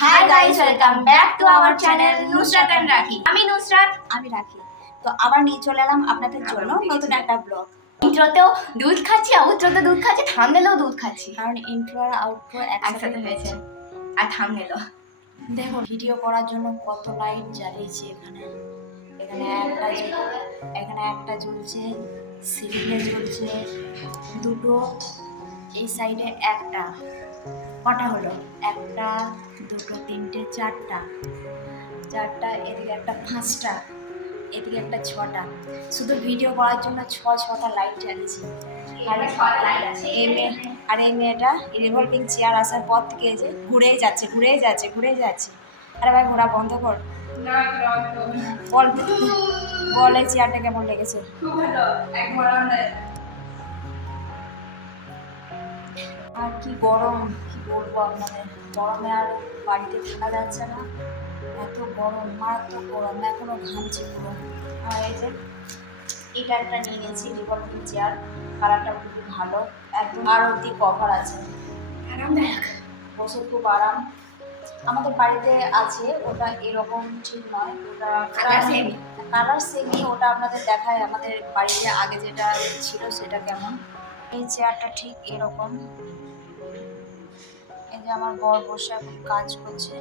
High guys, welcome back to our channel Nusrat and Rakhi. আমি নুসরাত, আমি রাখি। তো আবার নিয়ে চলে এলাম আপনাদের জন্য নতুন একটা ব্লগ। ইন্ট্রোতেও দুধ খাচ্ছি, আউটরোতে দুধ খাচ্ছি, থাম্বনেলেও দুধ খাচ্ছি, কারণ ইন্ট্রো আর আউটরো একসাথে হয়েছে। আর থাম্বনেলও দেখো, ভিডিও করার জন্য কত লাইট জ্বালিয়েছি। এখানে একটা জ্বলছে, সিলিংয়ে জ্বলছে দুটো, এই সাইডে একটা। কটা হলো? একটা, দুটো, তিনটে, চারটা, এদিকে একটা পাঁচটা, এদিকে একটা ছটা। শুধু ভিডিও করার জন্য ছটা লাইট জ্বালিয়েছি। আর এই মেয়েটা রিভলভিং চেয়ার আসার পর থেকে যে ঘুরেই যাচ্ছে। আরে ভাই, ঘোরা বন্ধ কর। বল এই চেয়ারটা কেমন লেগেছে? আর কি গরম, কি বলবো আপনাদের। গরমে আর বাড়িতে থাকা যাচ্ছে না, এত গরম, মারাত্মক গরম, এখনো ঘামছি পুরো। আর এই যে এটা একটা নিয়ে নিয়েছি রিভলভিং চেয়ার, কালারটা খুবই ভালো, একদম আর অব্দি কভার আছে, আরামদায়ক, বসে খুব আরাম। আমাদের বাড়িতে আছে ওটা, এরকম ঠিক নয়, ওটা কালার সেমই। ওটা আপনাদের দেখায় আমাদের বাড়িতে আগে যেটা ছিল সেটা কেমন। এই চেয়ারটা ঠিক এরকম। এই যে আমার বর বসে এখন কাজ করছে,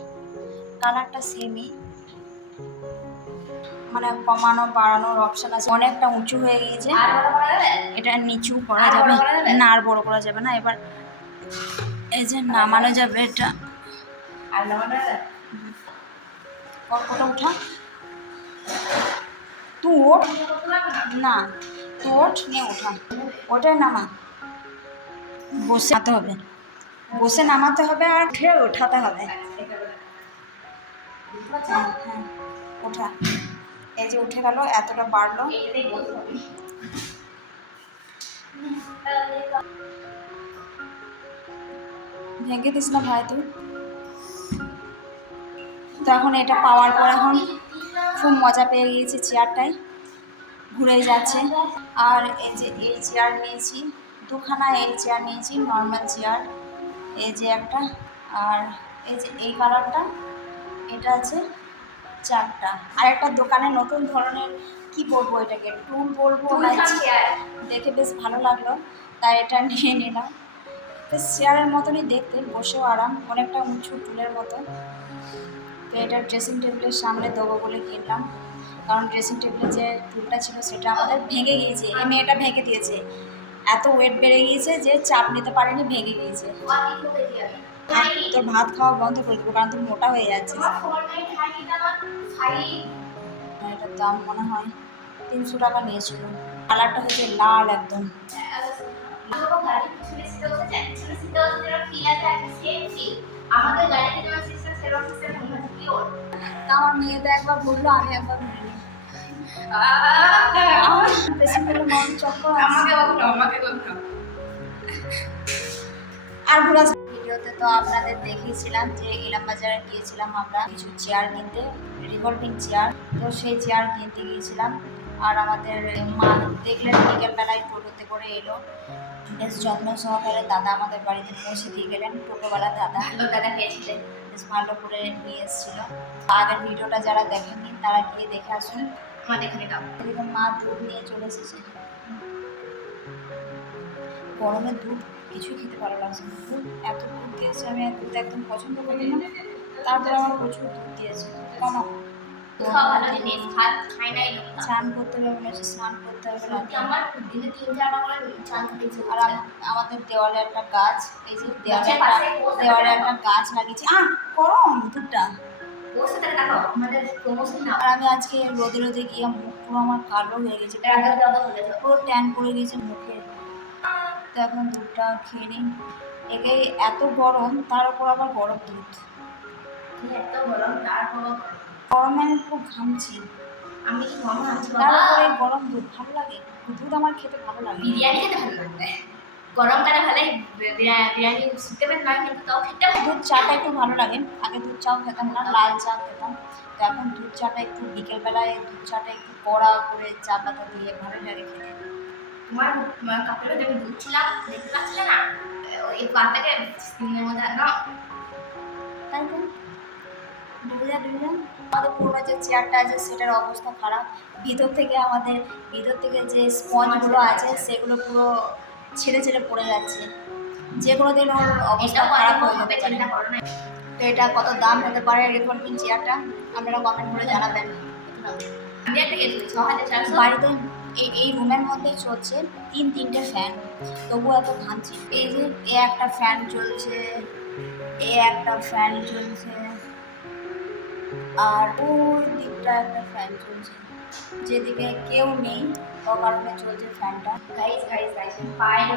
কালারটা সেমই, মানে কমানো বাড়ানোর অপশন আছে। অনেকটা উঁচু হয়ে গিয়েছে, এটা নিচু করা যাবে না, আর বড় করা যাবে না। এবার এই যে নামানো যাবে এটা, আর নামানো ওটা উঠা, তুই ওঠ না, তুই ওঠ নিয়ে ওঠা, ওটাই নামা। বসে নামাতে হবে আর উঠে ওঠাতে হবে। হ্যাঁ, ওঠা। এই যে উঠে গেল, এতটা বাড়লো। ভেঙে দিস না ভাই তুই। তো এখন এটা পাওয়ার পর এখন খুব মজা পেয়ে গিয়েছি, চেয়ারটায় ঘুরেই যাচ্ছে। আর এই যে এই চেয়ার নিয়েছি দুখানা, এই চেয়ার নিয়েছি নর্মাল চেয়ার, এই যে একটা, আর এই যে এই কালারটা, এটা আছে চারটা। আর একটা দোকানে নতুন ধরনের, কি বলবো এটাকে, টুল বলবো না, দেখে বেশ ভালো লাগলো, তাই এটা নিয়ে নিলাম। বেশ চেয়ারের মতনই দেখতে, বসেও আরাম, অনেকটা উঁচু টুলের মতো। তো এটা ড্রেসিং টেবিলের সামনে দেবো বলে কিনলাম, কারণ ড্রেসিং টেবিলে যে টুলটা ছিল সেটা আমাদের ভেঙে গিয়েছে। এই মেয়েটা ভেঙে দিয়েছে, এত ওয়েট বেড়ে গিয়েছে যে চাপ নিতে পারেনি, ভেঙে গিয়েছে। তোর ভাত খাওয়া বন্ধ করে দেবো, কারণ তুই মোটা হয়ে যাচ্ছিস। এটার দাম মনে হয় 300 টাকা নিয়েছিল। কালারটা হচ্ছে লাল একদম। আমার মেয়েটা একবার বললো, আমি একবার বেশি করে মন চক্কর আর ঘোরা। ভিডিওতে তো আপনাদের দেখিয়েছিলাম যে ইলাম বাজারে গিয়েছিলাম আমরা কিছু চেয়ার কিনতে, রিভলভিং চেয়ার। তো সেই চেয়ার কিনতে গিয়েছিলাম, আর আমাদের মা দেখলেন বিকেলবেলায় টোটোতে করে এলো, বেশ যত্ন সহকারে দাদা আমাদের বাড়িতে পৌঁছে দিয়ে গেলেন। টোটোওয়ালা দাদা পেয়েছিলেন, বেশ ভালো করে নিয়ে এসেছিল। আগের ভিডিওটা যারা দেখেননি তারা গিয়ে দেখে আসুন। এদিকে মা দুধ নিয়ে চলে এসেছে। গরমে দুধ কিছুই খেতে ভালো লাগছে না, দুধ এত দুধ দিয়েছে, আমি দুধ একদম পছন্দ করি না, তারপরে আমার প্রচুর দুধ দিয়েছে। কম স্নান করতে হবে, মনে হচ্ছে স্নান করতে হবে। আর আমাদের দেওয়ালে একটা গাছ, এই যে দেওয়ালে একটা গাছ লাগিয়েছে। গরম দুধটা। আর আমি আজকে রোদে রোদে গিয়ে মুখ পুরো আমার কালো হয়ে গেছে, পুরো ট্যান পড়ে গেছে মুখে। তো এখন দুধটা খেয়ে নিই। একে এত গরম, তার উপর আবার গরম দুধ, গরমে আমি খুব ঘামছি। তারপরে গরম দুধ ভালো লাগে, দুধ আমার খেতে ভালো লাগে। বিরিয়ানি খেতে ভালো লাগবে গরমকালে, ভালোই বিরিয়ানি শুনতে পারেন না, কিন্তু তাও খেতে দুধ চাটা একটু ভালো লাগে। আগে দুধ চাও খেতাম না, লাল চা খেতাম। তো এখন দুধ চাটা একটু বিকেলবেলায়, দুধ চাটা একটু কড়া করে চা পাতা দিয়ে ভালো লাগে খেতে। তোমার কাপড়ে যখন দুধ ছিলাম দেখতে পাচ্ছিলে না, ওই পাতাকে স্কিনের মধ্যে না, তাই তো ডুবে যা আমাদের পুরোনো যে চেয়ারটা আছে সেটার অবস্থা খারাপ। ভিতর থেকে যে স্পঞ্জগুলো আছে সেগুলো পুরো ছেড়ে ছেড়ে পড়ে যাচ্ছে। যে কোনো দিন ওর অবস্থা খারাপ হয়ে যেতে পারে। চিন্তা করো না। তো এটা কত দাম হতে পারে রিভলভিং চেয়ারটা আপনারা কমেন্ট করে জানাবেন। আমি একটা গেছি 6400 বাড়িতে এই রুমের মধ্যে চলছে তিনটে ফ্যান, তবুও এত ঘামছি। এই যে একটা ফ্যান চলছে, একটা ফ্যান চলছে, আর ওই দিকটা একটা ফ্যান চলছে। যেদিকে কেউ নেই ও কারণে চলছে ফ্যানটা। গাইস পায়ের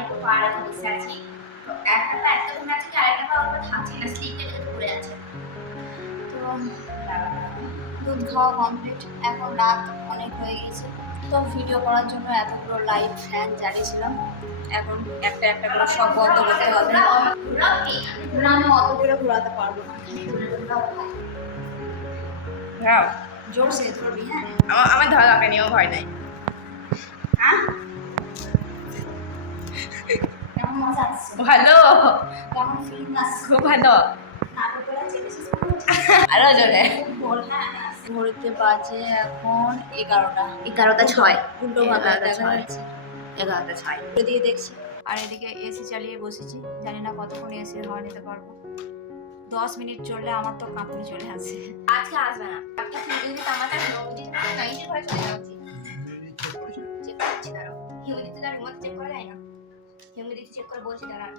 বসে আছি। তো একটা পা এত ঘুরে আছে কি আরেকটা পা ওর থাকছে না, স্লিপ কেটে পড়ে আছে। তো দুধ খাওয়া কমপ্লিট, এখন রাত অনেক হয়ে গেছে। তো ভিডিও করার জন্য এতগুলো লাইট ফ্যান জ্বালিয়েছিলাম, এখন একটা একটা করে সব বন্ধ করতে হবে। না আমি অত করে ঘোরাতে পারবো না। হ্যাঁ জোরসে ধরবি। হ্যাঁ আমার ধরা দরকার নেই, ও ভয় নাই। হ্যাঁ কেমন মজা আসছে? ভালো, কেমন ফিলিং আসছে? খুব ভালো। নাটক করে চেপেছিস? আরো জোরে। ঘড়িতে বাজে এখন 11টা। 11:06 উল্টো ভাবে 11টা দেখা 6 যাচ্ছে। 11:06 দিয়ে দেখছি। আর এদিকে এসি চালিয়ে বসেছি, জানি না কতক্ষণ এসির হাওয়া নিতে পারবো। 10 মিনিট চললে আমার তো কাঁপুনি চলে আসে। আজকে আসবে না। একটা হিউমিডিটি আমাদের হিউমিডিটি 90 ঘরে চলে যাওয়া উচিত। চেক করছি দাঁড়াও। হিউমিডিটি তার রিমোট চেক করা যায় না। হিউমিডিটি চেক করে বলছি দাঁড়ান।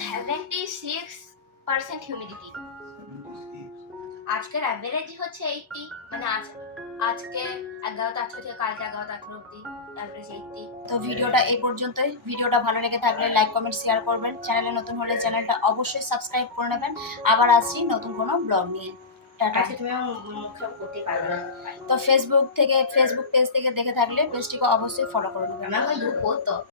76% হিউমিডিটি। আজকের অ্যাভারেজ হচ্ছে 80, মানে আজকে 11:08 থেকে কালকে 11:18 অবধি অ্যাভারেজ 80। তো ভিডিওটা এই পর্যন্তই। ভিডিওটা ভালো লেগে থাকলে লাইক কমেন্ট শেয়ার করবেন। চ্যানেলে নতুন হলে চ্যানেলটা অবশ্যই সাবস্ক্রাইব করে নেবেন। আবার আসছি নতুন কোনো ব্লগ নিয়ে। টাটা। আজকে তুমি মুখে করতে পারবে না। তো ফেসবুক পেজ থেকে দেখে থাকলে পেজটিকে অবশ্যই ফলো করে নেবেন। আমার দুধ পড়তো।